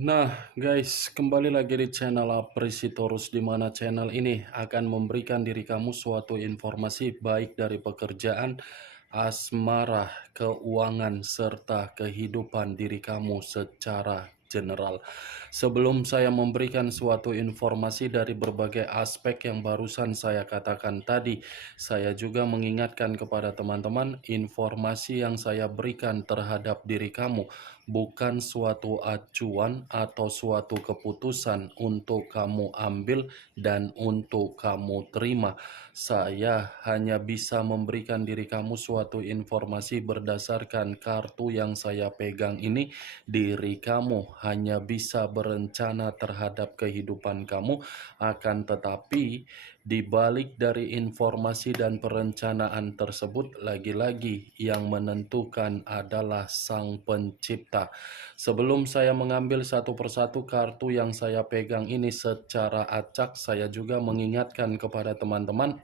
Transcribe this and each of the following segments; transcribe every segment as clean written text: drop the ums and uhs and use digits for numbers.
Nah, guys, kembali lagi di channel Apresitorus, di mana channel ini akan memberikan diri kamu suatu informasi baik dari pekerjaan, asmara, keuangan, serta kehidupan diri kamu secara general. Sebelum saya memberikan suatu informasi dari berbagai aspek yang barusan saya katakan tadi, saya juga mengingatkan kepada teman-teman, informasi yang saya berikan terhadap diri kamu bukan suatu acuan atau suatu keputusan untuk kamu ambil dan untuk kamu terima. Saya hanya bisa memberikan diri kamu suatu informasi berdasarkan kartu yang saya pegang ini. Diri kamu hanya bisa berencana terhadap kehidupan kamu, akan tetapi di balik dari informasi dan perencanaan tersebut, lagi-lagi yang menentukan adalah Sang Pencipta. Sebelum saya mengambil satu persatu kartu yang saya pegang ini secara acak, saya juga mengingatkan kepada teman-teman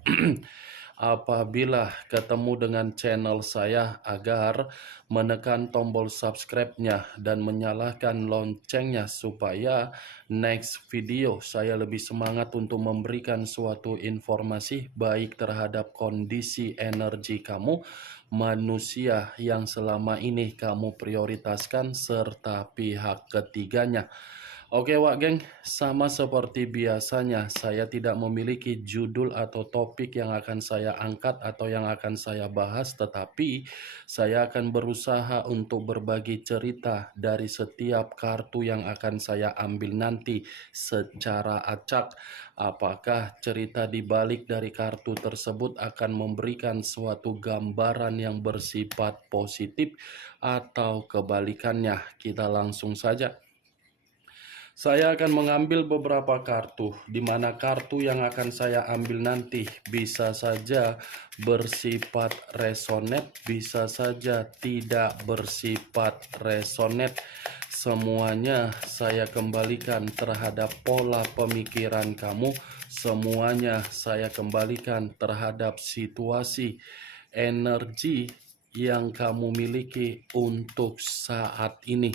apabila ketemu dengan channel saya agar menekan tombol subscribe-nya dan menyalakan loncengnya supaya next video saya lebih semangat untuk memberikan suatu informasi baik terhadap kondisi energi kamu, manusia yang selama ini kamu prioritaskan, serta pihak ketiganya. Oke Wak Geng, sama seperti biasanya saya tidak memiliki judul atau topik yang akan saya angkat atau yang akan saya bahas, tetapi saya akan berusaha untuk berbagi cerita dari setiap kartu yang akan saya ambil nanti secara acak. Apakah cerita di balik dari kartu tersebut akan memberikan suatu gambaran yang bersifat positif atau kebalikannya? Kita langsung saja. Saya akan mengambil beberapa kartu, di mana kartu yang akan saya ambil nanti bisa saja bersifat resonate, bisa saja tidak bersifat resonate. Semuanya saya kembalikan terhadap pola pemikiran kamu, semuanya saya kembalikan terhadap situasi energi yang kamu miliki untuk saat ini.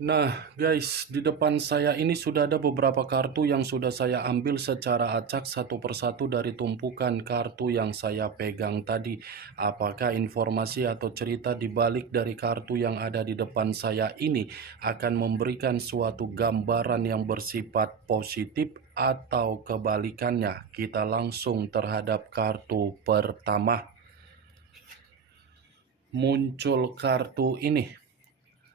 Nah, guys, di depan saya ini sudah ada beberapa kartu yang sudah saya ambil secara acak satu persatu dari tumpukan kartu yang saya pegang tadi. Apakah informasi atau cerita di balik dari kartu yang ada di depan saya ini akan memberikan suatu gambaran yang bersifat positif atau kebalikannya? Kita langsung terhadap kartu pertama. Muncul kartu ini.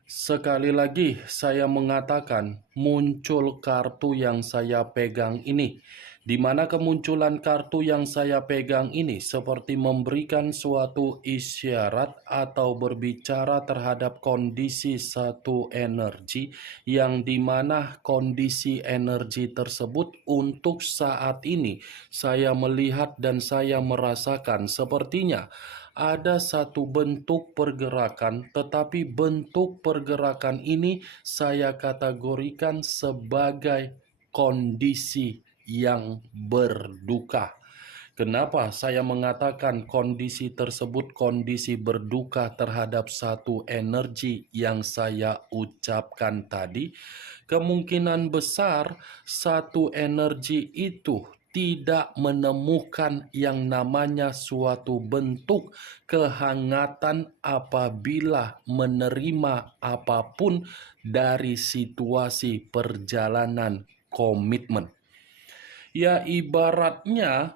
Sekali lagi saya mengatakan muncul kartu yang saya pegang ini, di mana kemunculan kartu yang saya pegang ini seperti memberikan suatu isyarat atau berbicara terhadap kondisi satu energi, yang dimana kondisi energi tersebut untuk saat ini saya melihat dan saya merasakan sepertinya ada satu bentuk pergerakan, tetapi bentuk pergerakan ini saya kategorikan sebagai kondisi yang berduka. Kenapa saya mengatakan kondisi tersebut kondisi berduka terhadap satu energi yang saya ucapkan tadi? Kemungkinan besar satu energi itu tidak menemukan yang namanya suatu bentuk kehangatan apabila menerima apapun dari situasi perjalanan komitmen. Ya, ibaratnya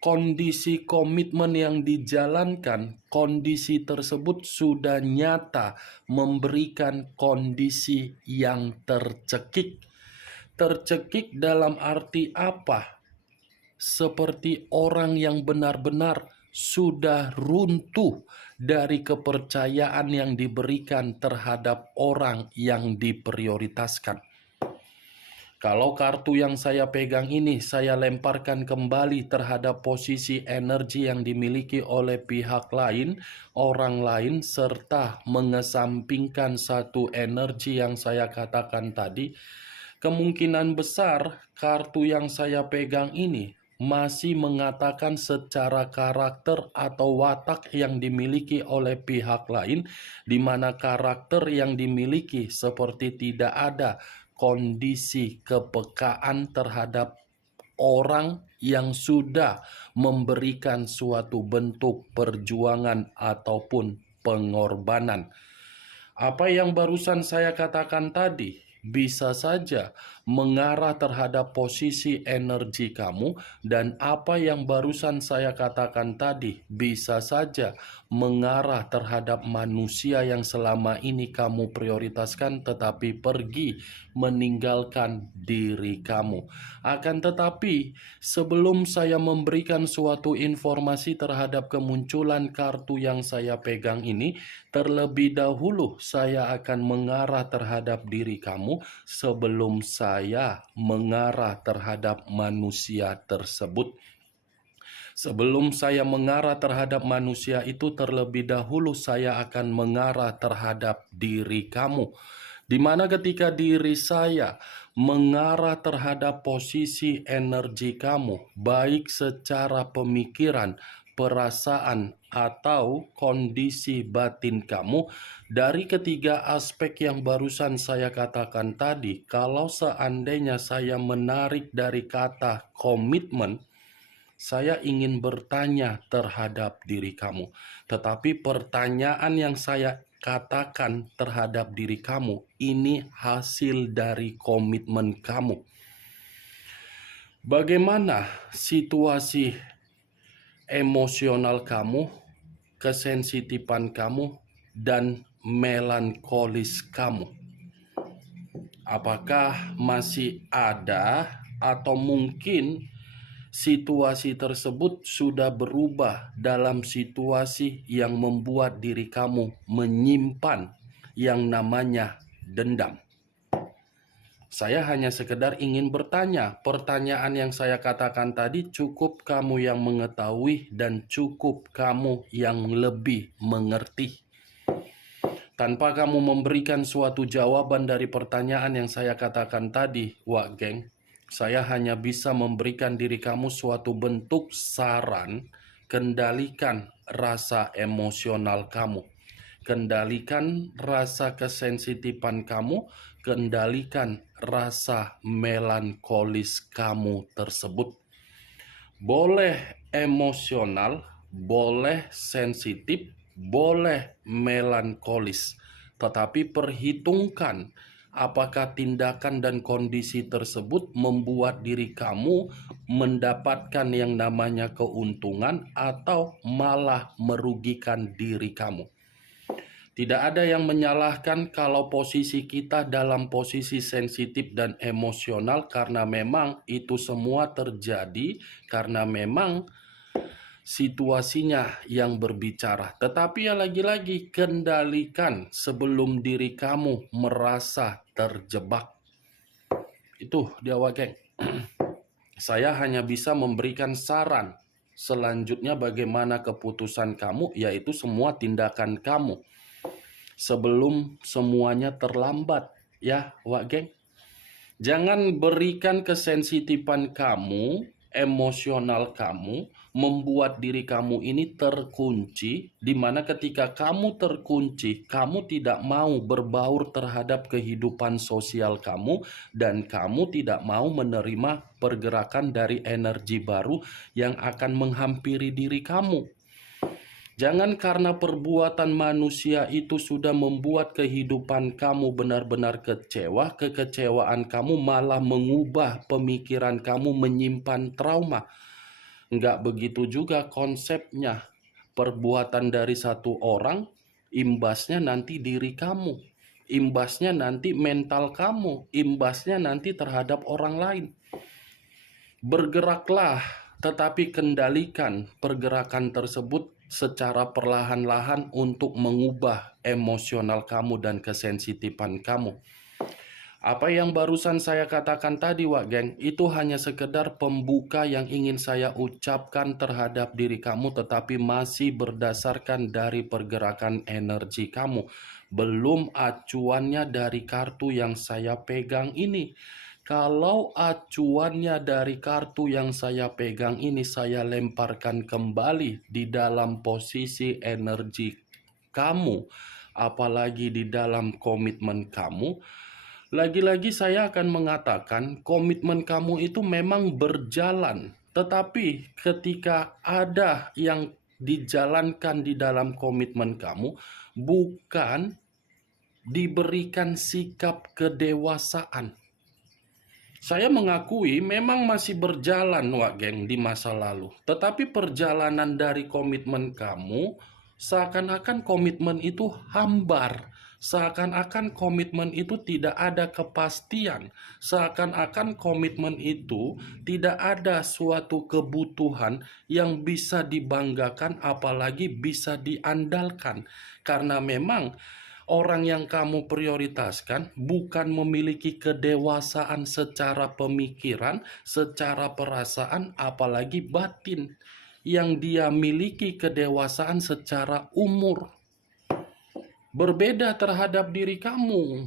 kondisi komitmen yang dijalankan, kondisi tersebut sudah nyata memberikan kondisi yang tercekik. Tercekik dalam arti apa? Seperti orang yang benar-benar sudah runtuh dari kepercayaan yang diberikan terhadap orang yang diprioritaskan. Kalau kartu yang saya pegang ini saya lemparkan kembali terhadap posisi energi yang dimiliki oleh pihak lain, orang lain, serta mengesampingkan satu energi yang saya katakan tadi, kemungkinan besar kartu yang saya pegang ini masih mengatakan secara karakter atau watak yang dimiliki oleh pihak lain, di mana karakter yang dimiliki seperti tidak ada kondisi kepekaan terhadap orang yang sudah memberikan suatu bentuk perjuangan ataupun pengorbanan. Apa yang barusan saya katakan tadi bisa saja mengarah terhadap posisi energi kamu, dan apa yang barusan saya katakan tadi bisa saja mengarah terhadap manusia yang selama ini kamu prioritaskan tetapi pergi meninggalkan diri kamu. Akan tetapi sebelum saya memberikan suatu informasi terhadap kemunculan kartu yang saya pegang ini, terlebih dahulu saya akan mengarah terhadap diri kamu sebelum saya mengarah terhadap manusia tersebut. Sebelum saya mengarah terhadap manusia itu, terlebih dahulu saya akan mengarah terhadap diri kamu. Di mana ketika diri saya mengarah terhadap posisi energi kamu, baik secara pemikiran, perasaan, atau kondisi batin kamu, dari ketiga aspek yang barusan saya katakan tadi, kalau seandainya saya menarik dari kata komitmen, saya ingin bertanya terhadap diri kamu. Tetapi pertanyaan yang saya katakan terhadap diri kamu, ini hasil dari komitmen kamu. Bagaimana situasi emosional kamu, kesensitifan kamu, dan melankolis kamu? Apakah masih ada atau mungkin situasi tersebut sudah berubah dalam situasi yang membuat diri kamu menyimpan yang namanya dendam? Saya hanya sekedar ingin bertanya. Pertanyaan yang saya katakan tadi cukup kamu yang mengetahui dan cukup kamu yang lebih mengerti. Tanpa kamu memberikan suatu jawaban dari pertanyaan yang saya katakan tadi, Wak Geng, saya hanya bisa memberikan diri kamu suatu bentuk saran. Kendalikan rasa emosional kamu, kendalikan rasa kesensitifan kamu, kendalikan rasa melankolis kamu tersebut. Boleh emosional, boleh sensitif, boleh melankolis, tetapi perhitungkan apakah tindakan dan kondisi tersebut membuat diri kamu mendapatkan yang namanya keuntungan atau malah merugikan diri kamu. Tidak ada yang menyalahkan kalau posisi kita dalam posisi sensitif dan emosional, karena memang itu semua terjadi karena memang situasinya yang berbicara. Tetapi ya lagi-lagi kendalikan sebelum diri kamu merasa terjebak. Itu dia, Wak. Saya hanya bisa memberikan saran. Selanjutnya bagaimana keputusan kamu, yaitu semua tindakan kamu. Sebelum semuanya terlambat, ya, Wak. Jangan berikan kesensitifan kamu, emosional kamu, membuat diri kamu ini terkunci, di mana ketika kamu terkunci, kamu tidak mau berbaur terhadap kehidupan sosial kamu, dan kamu tidak mau menerima pergerakan dari energi baru yang akan menghampiri diri kamu. Jangan karena perbuatan manusia itu sudah membuat kehidupan kamu benar-benar kecewa, kekecewaan kamu malah mengubah pemikiran kamu menyimpan trauma. Nggak begitu juga konsepnya. Perbuatan dari satu orang, imbasnya nanti diri kamu. Imbasnya nanti mental kamu. Imbasnya nanti terhadap orang lain. Bergeraklah, tetapi kendalikan pergerakan tersebut secara perlahan-lahan untuk mengubah emosional kamu dan kesensitifan kamu. Apa yang barusan saya katakan tadi, Wak Geng, itu hanya sekedar pembuka yang ingin saya ucapkan terhadap diri kamu, tetapi masih berdasarkan dari pergerakan energi kamu. Belum acuannya dari kartu yang saya pegang ini. Kalau acuannya dari kartu yang saya pegang ini, saya lemparkan kembali di dalam posisi energi kamu, apalagi di dalam komitmen kamu. Lagi-lagi saya akan mengatakan komitmen kamu itu memang berjalan. Tetapi ketika ada yang dijalankan di dalam komitmen kamu, bukan diberikan sikap kedewasaan. Saya mengakui memang masih berjalan, Wak Geng, di masa lalu. Tetapi perjalanan dari komitmen kamu, seakan-akan komitmen itu hambar. Seakan-akan komitmen itu tidak ada kepastian. Seakan-akan komitmen itu tidak ada suatu kebutuhan yang bisa dibanggakan, apalagi bisa diandalkan. Karena memang orang yang kamu prioritaskan bukan memiliki kedewasaan secara pemikiran, secara perasaan, apalagi batin. Yang dia miliki kedewasaan secara umur. Berbeda terhadap diri kamu.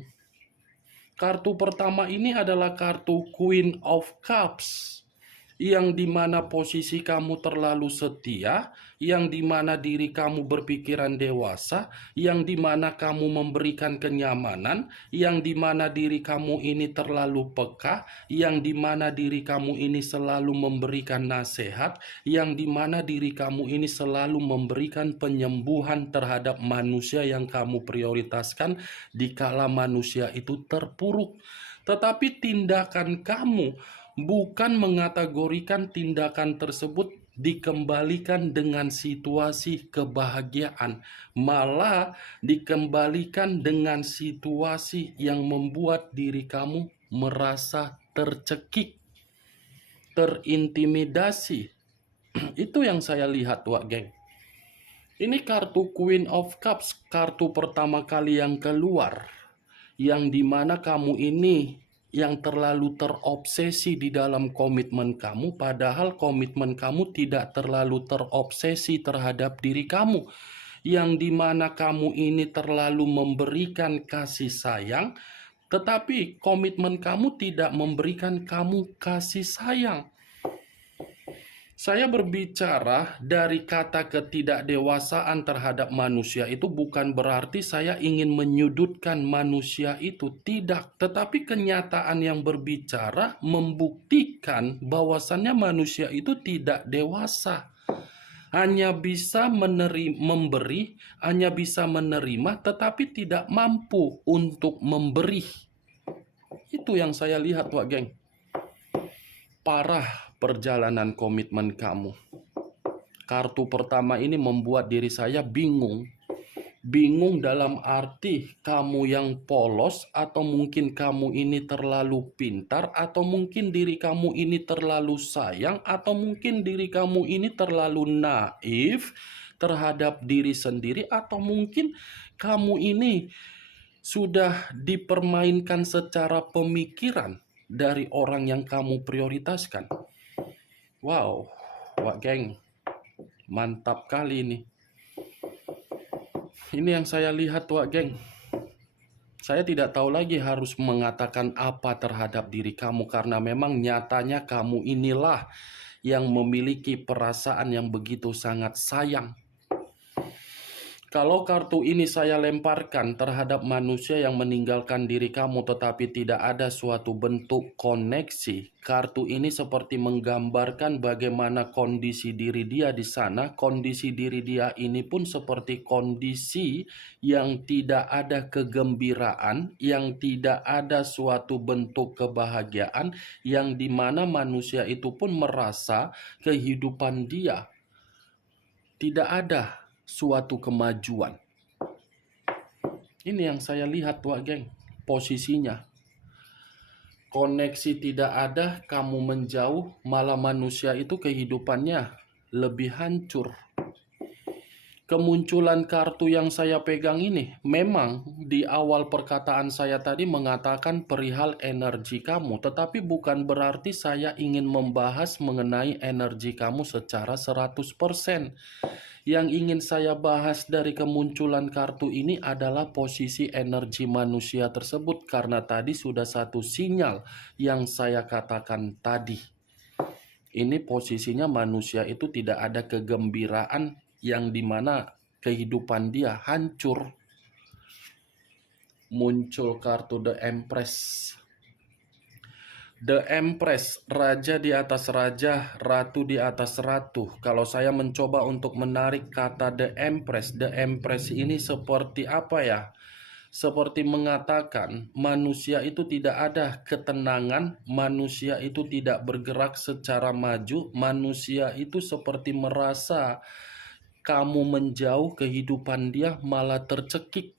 Kartu pertama ini adalah kartu Queen of Cups, yang dimana posisi kamu terlalu setia, yang dimana diri kamu berpikiran dewasa, yang dimana kamu memberikan kenyamanan, yang dimana diri kamu ini terlalu peka, yang dimana diri kamu ini selalu memberikan nasihat, yang dimana diri kamu ini selalu memberikan penyembuhan terhadap manusia yang kamu prioritaskan dikala manusia itu terpuruk. Tetapi tindakan kamu bukan mengategorikan tindakan tersebut dikembalikan dengan situasi kebahagiaan, malah dikembalikan dengan situasi yang membuat diri kamu merasa tercekik, terintimidasi. Itu yang saya lihat, Wak Geng. Ini kartu Queen of Cups, kartu pertama kali yang keluar, yang dimana kamu ini yang terlalu terobsesi di dalam komitmen kamu, padahal komitmen kamu tidak terlalu terobsesi terhadap diri kamu, yang dimana kamu ini terlalu memberikan kasih sayang, tetapi komitmen kamu tidak memberikan kamu kasih sayang. Saya berbicara dari kata ketidakdewasaan terhadap manusia itu bukan berarti saya ingin menyudutkan manusia itu, tidak. Tetapi kenyataan yang berbicara membuktikan bahwasannya manusia itu tidak dewasa. Hanya bisa memberi, hanya bisa menerima, tetapi tidak mampu untuk memberi. Itu yang saya lihat, Wak Geng. Parah perjalanan komitmen kamu. Kartu pertama ini membuat diri saya bingung. Bingung dalam arti kamu yang polos, atau mungkin kamu ini terlalu pintar, atau mungkin diri kamu ini terlalu sayang, atau mungkin diri kamu ini terlalu naif terhadap diri sendiri, atau mungkin kamu ini sudah dipermainkan secara pemikiran dari orang yang kamu prioritaskan. Wow, Wak Geng, mantap kali ini. Ini yang saya lihat, Wak Geng. Saya tidak tahu lagi harus mengatakan apa terhadap diri kamu, karena memang nyatanya kamu inilah yang memiliki perasaan yang begitu sangat sayang. Kalau kartu ini saya lemparkan terhadap manusia yang meninggalkan diri kamu tetapi tidak ada suatu bentuk koneksi, kartu ini seperti menggambarkan bagaimana kondisi diri dia di sana. Kondisi diri dia ini pun seperti kondisi yang tidak ada kegembiraan, yang tidak ada suatu bentuk kebahagiaan, yang dimana manusia itu pun merasa kehidupan dia tidak ada suatu kemajuan. Ini yang saya lihat, Wak Geng, posisinya. Koneksi tidak ada, kamu menjauh, malah manusia itu kehidupannya lebih hancur. Kemunculan kartu yang saya pegang ini, memang di awal perkataan saya tadi mengatakan perihal energi kamu, tetapi bukan berarti saya ingin membahas mengenai energi kamu secara 100%. Yang ingin saya bahas dari kemunculan kartu ini adalah posisi energi manusia tersebut, karena tadi sudah satu sinyal yang saya katakan tadi. Ini posisinya manusia itu tidak ada kegembiraan, yang dimana kehidupan dia hancur. Muncul kartu The Empress. The Empress, raja di atas raja, ratu di atas ratu. Kalau saya mencoba untuk menarik kata The Empress ini seperti apa ya? Seperti mengatakan manusia itu tidak ada ketenangan, manusia itu tidak bergerak secara maju, manusia itu seperti merasa kamu menjauh, kehidupan dia malah tercekik.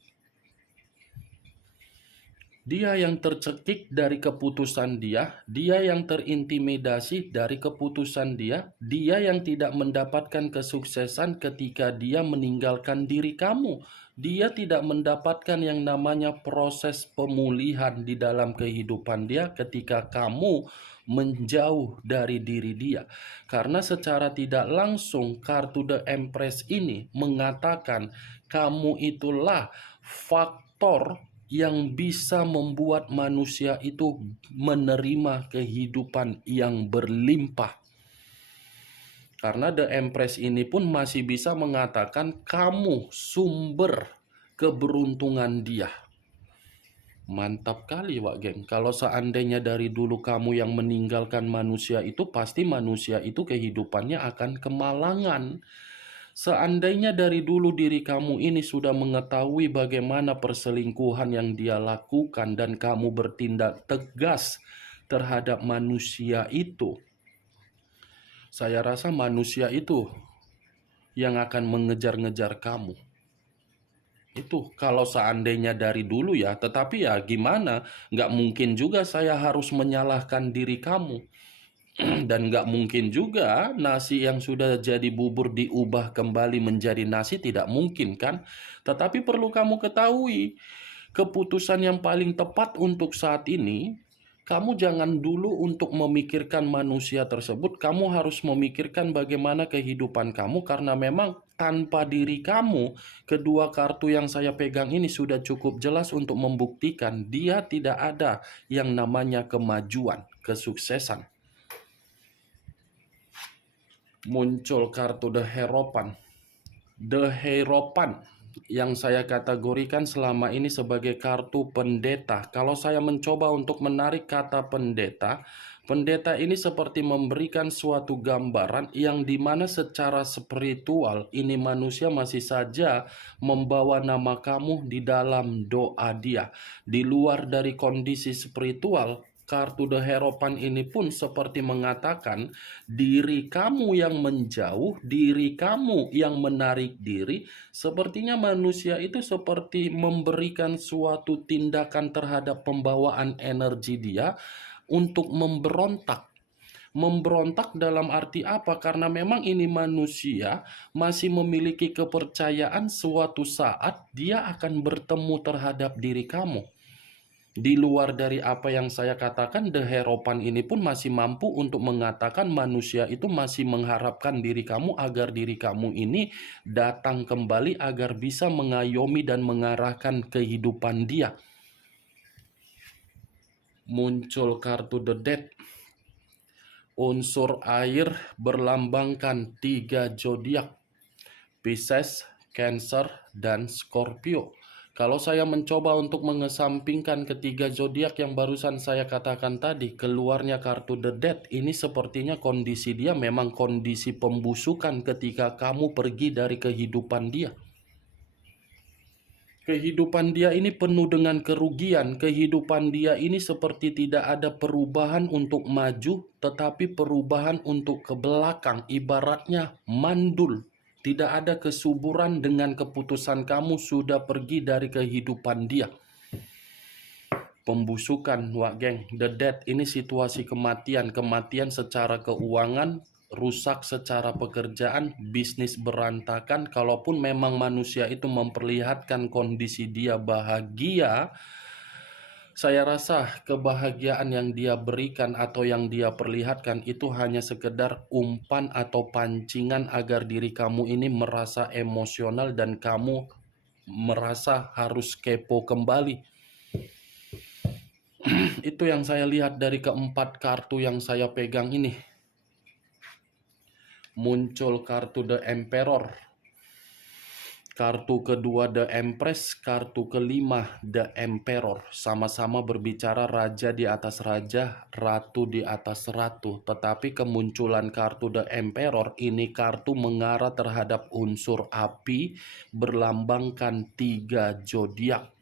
Dia yang tercekik dari keputusan dia yang terintimidasi dari keputusan dia yang tidak mendapatkan kesuksesan ketika dia meninggalkan diri kamu. Dia tidak mendapatkan yang namanya proses pemulihan di dalam kehidupan dia ketika kamu menjauh dari diri dia. Karena secara tidak langsung kartu The Empress ini mengatakan kamu itulah faktor yang bisa membuat manusia itu menerima kehidupan yang berlimpah. Karena The Empress ini pun masih bisa mengatakan kamu sumber keberuntungan dia. Mantap kali, Wak Geng. Kalau seandainya dari dulu kamu yang meninggalkan manusia itu, pasti manusia itu kehidupannya akan kemalangan. Seandainya dari dulu diri kamu ini sudah mengetahui bagaimana perselingkuhan yang dia lakukan dan kamu bertindak tegas terhadap manusia itu, saya rasa manusia itu yang akan mengejar-ngejar kamu. Itu kalau seandainya dari dulu ya, tetapi ya gimana, nggak mungkin juga saya harus menyalahkan diri kamu. Dan nggak mungkin juga nasi yang sudah jadi bubur diubah kembali menjadi nasi, tidak mungkin kan? Tetapi perlu kamu ketahui, keputusan yang paling tepat untuk saat ini, kamu jangan dulu untuk memikirkan manusia tersebut, kamu harus memikirkan bagaimana kehidupan kamu, karena memang tanpa diri kamu, kedua kartu yang saya pegang ini sudah cukup jelas untuk membuktikan dia tidak ada yang namanya kemajuan, kesuksesan. Muncul kartu The Hierophant. The Hierophant yang saya kategorikan selama ini sebagai kartu pendeta. Kalau saya mencoba untuk menarik kata pendeta, pendeta ini seperti memberikan suatu gambaran yang dimana secara spiritual ini manusia masih saja membawa nama kamu di dalam doa dia. Di luar dari kondisi spiritual, kartu The Hierophant ini pun seperti mengatakan diri kamu yang menjauh, diri kamu yang menarik diri. Sepertinya manusia itu seperti memberikan suatu tindakan terhadap pembawaan energi dia untuk memberontak. Memberontak dalam arti apa? Karena memang ini manusia masih memiliki kepercayaan suatu saat dia akan bertemu terhadap diri kamu. Di luar dari apa yang saya katakan, The Hierophant ini pun masih mampu untuk mengatakan manusia itu masih mengharapkan diri kamu agar diri kamu ini datang kembali agar bisa mengayomi dan mengarahkan kehidupan dia. Muncul kartu The Death. Unsur air berlambangkan 3 zodiak: Pisces, Cancer, dan Scorpio. Kalau saya mencoba untuk mengesampingkan ketiga zodiak yang barusan saya katakan tadi, keluarnya kartu The Death. Ini sepertinya kondisi dia memang kondisi pembusukan ketika kamu pergi dari kehidupan dia. Kehidupan dia ini penuh dengan kerugian. Kehidupan dia ini seperti tidak ada perubahan untuk maju, tetapi perubahan untuk ke belakang. Ibaratnya mandul. Tidak ada kesuburan dengan keputusan kamu sudah pergi dari kehidupan dia. Pembusukan, wak geng. The Death ini situasi kematian. Kematian secara keuangan, rusak secara pekerjaan, bisnis berantakan. Kalaupun memang manusia itu memperlihatkan kondisi dia bahagia, saya rasa kebahagiaan yang dia berikan atau yang dia perlihatkan itu hanya sekedar umpan atau pancingan agar diri kamu ini merasa emosional dan kamu merasa harus kepo kembali. Itu yang saya lihat dari keempat kartu yang saya pegang ini. Muncul kartu The Emperor, kartu kedua The Empress, kartu kelima The Emperor. Sama-sama berbicara raja di atas raja, ratu di atas ratu. Tetapi kemunculan kartu The Emperor ini kartu mengarah terhadap unsur api, berlambangkan 3 zodiak.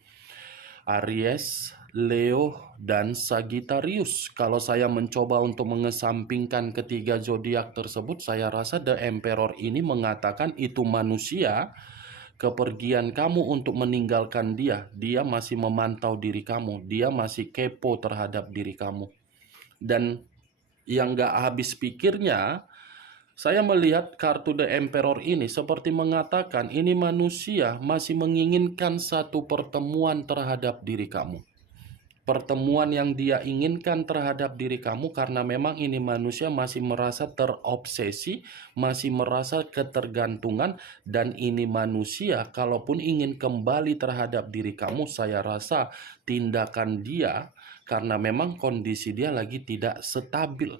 Aries, Leo, dan Sagittarius. Kalau saya mencoba untuk mengesampingkan ketiga zodiak tersebut, saya rasa The Emperor ini mengatakan itu manusia. Kepergian kamu untuk meninggalkan dia, dia masih memantau diri kamu, dia masih kepo terhadap diri kamu. Dan yang gak habis pikirnya, saya melihat kartu The Emperor ini seperti mengatakan ini manusia masih menginginkan satu pertemuan terhadap diri kamu. Pertemuan yang dia inginkan terhadap diri kamu karena memang ini manusia masih merasa terobsesi, masih merasa ketergantungan, dan ini manusia kalaupun ingin kembali terhadap diri kamu, saya rasa tindakan dia karena memang kondisi dia lagi tidak stabil.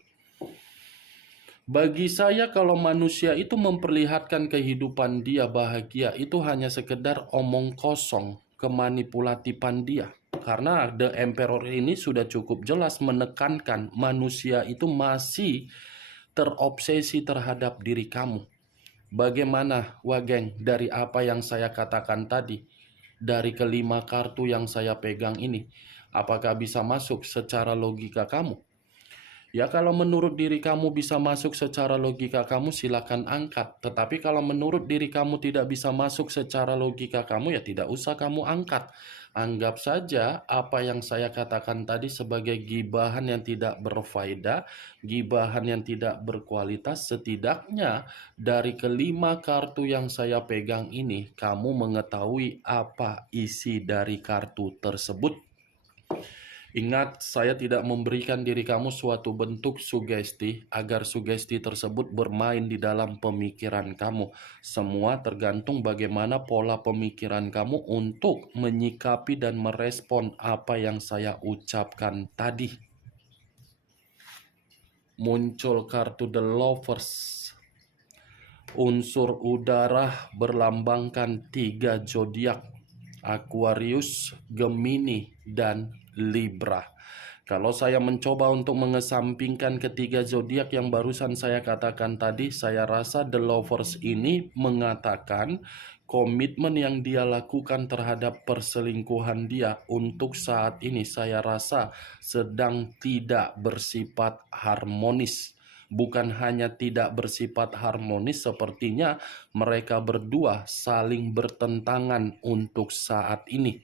Bagi saya kalau manusia itu memperlihatkan kehidupan dia bahagia, itu hanya sekedar omong kosong, kemanipulatifan dia. Karena The Emperor ini sudah cukup jelas menekankan manusia itu masih terobsesi terhadap diri kamu. Bagaimana, wageng, dari apa yang saya katakan tadi, dari kelima kartu yang saya pegang ini, apakah bisa masuk secara logika kamu? Ya kalau menurut diri kamu bisa masuk secara logika kamu silakan angkat. Tetapi kalau menurut diri kamu tidak bisa masuk secara logika kamu ya tidak usah kamu angkat. Anggap saja apa yang saya katakan tadi sebagai gibahan yang tidak berfaedah, gibahan yang tidak berkualitas. Setidaknya dari kelima kartu yang saya pegang ini kamu mengetahui apa isi dari kartu tersebut. Ingat, saya tidak memberikan diri kamu suatu bentuk sugesti agar sugesti tersebut bermain di dalam pemikiran kamu. Semua tergantung bagaimana pola pemikiran kamu untuk menyikapi dan merespon apa yang saya ucapkan tadi. Muncul kartu The Lovers. Unsur udara berlambangkan 3 zodiak. Aquarius, Gemini, dan Libra. Kalau saya mencoba untuk mengesampingkan ketiga zodiak yang barusan saya katakan tadi, saya rasa The Lovers ini mengatakan komitmen yang dia lakukan terhadap perselingkuhan dia untuk saat ini saya rasa sedang tidak bersifat harmonis. Bukan hanya tidak bersifat harmonis, sepertinya mereka berdua saling bertentangan untuk saat ini.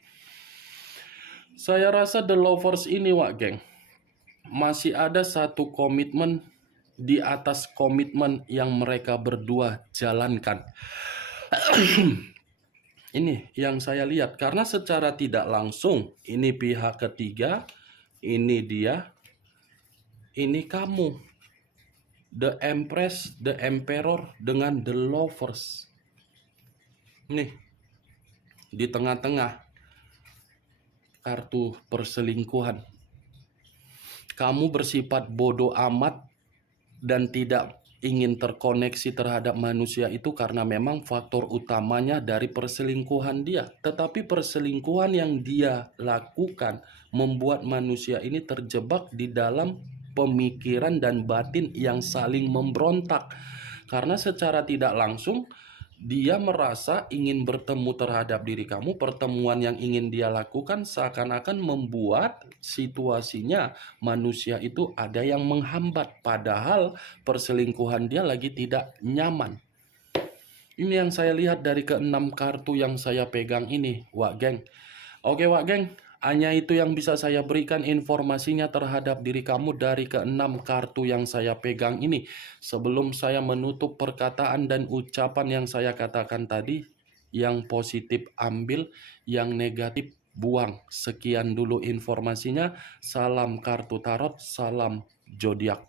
Saya rasa The Lovers ini, wak geng, masih ada satu komitmen di atas komitmen yang mereka berdua jalankan. Ini yang saya lihat, karena secara tidak langsung, ini pihak ketiga, ini dia, ini kamu. The Empress, The Emperor, dengan The Lovers. Nih, di tengah-tengah kartu perselingkuhan. Kamu bersifat bodoh amat dan tidak ingin terkoneksi terhadap manusia itu karena memang faktor utamanya dari perselingkuhan dia. Tetapi perselingkuhan yang dia lakukan membuat manusia ini terjebak di dalam pemikiran dan batin yang saling memberontak. Karena secara tidak langsung dia merasa ingin bertemu terhadap diri kamu, pertemuan yang ingin dia lakukan seakan-akan membuat situasinya manusia itu ada yang menghambat, padahal perselingkuhan dia lagi tidak nyaman. Ini yang saya lihat dari keenam kartu yang saya pegang ini, Wak Geng. Oke Wak Geng, hanya itu yang bisa saya berikan informasinya terhadap diri kamu dari keenam kartu yang saya pegang ini. Sebelum saya menutup perkataan dan ucapan yang saya katakan tadi, yang positif ambil, yang negatif buang. Sekian dulu informasinya. Salam kartu tarot, salam zodiak.